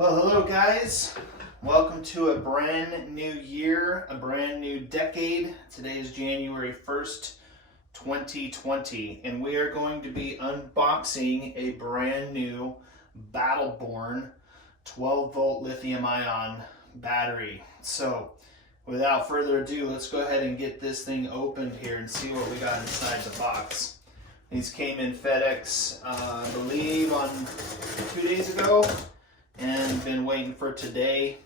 Well, hello guys. Welcome to a brand new year, a brand new decade. Today is January 1st, 2020, and we are going to be unboxing a brand new Battleborn 12-volt lithium-ion battery. So, without further ado, let's go ahead and get this thing opened here and see what we got inside the box. These came in FedEx, I believe, on 2 days ago. And been waiting for today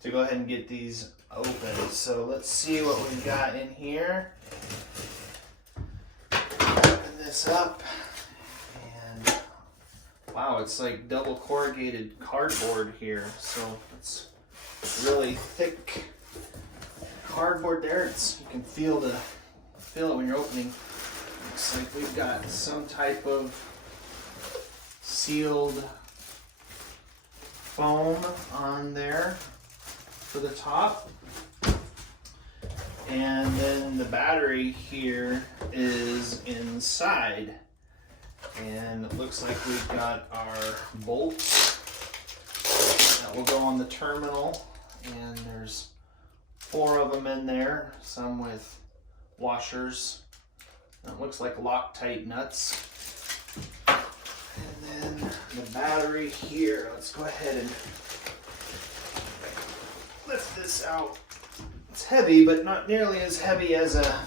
to go ahead and get these open. So let's see what we got in here. Open this up, and wow, it's like double corrugated cardboard here. So it's really thick cardboard there. You can feel it when you're opening. Looks like we've got some type of sealed foam on there for the top, and then the battery here is inside, and it looks like we've got our bolts that will go on the terminal, and there's 4 of them in there, some with washers. It looks like Loctite nuts. And then the battery here, let's go ahead and lift this out. It's heavy, but not nearly as heavy as a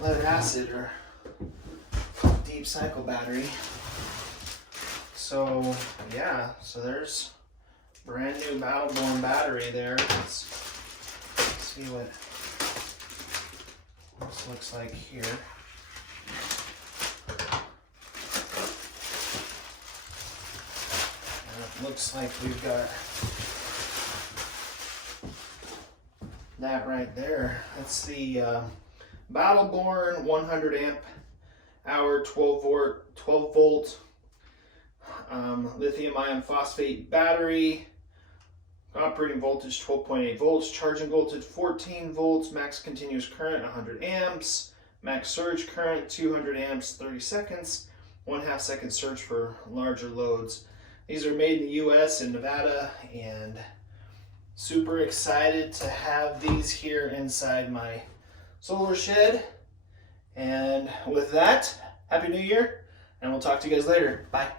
lead acid or deep cycle battery. So yeah, so there's brand new Battleborn battery there. Let's see what this looks like here. Looks like we've got that right there. That's the Battleborn 100 amp hour 12 volt lithium ion phosphate battery. Operating voltage 12.8 volts, charging voltage 14 volts, max continuous current 100 amps, max surge current 200 amps 30 seconds, 1/2 second surge for larger loads. These are made in the US in Nevada, and super excited to have these here inside my solar shed. And with that, Happy New Year, and we'll talk to you guys later. Bye.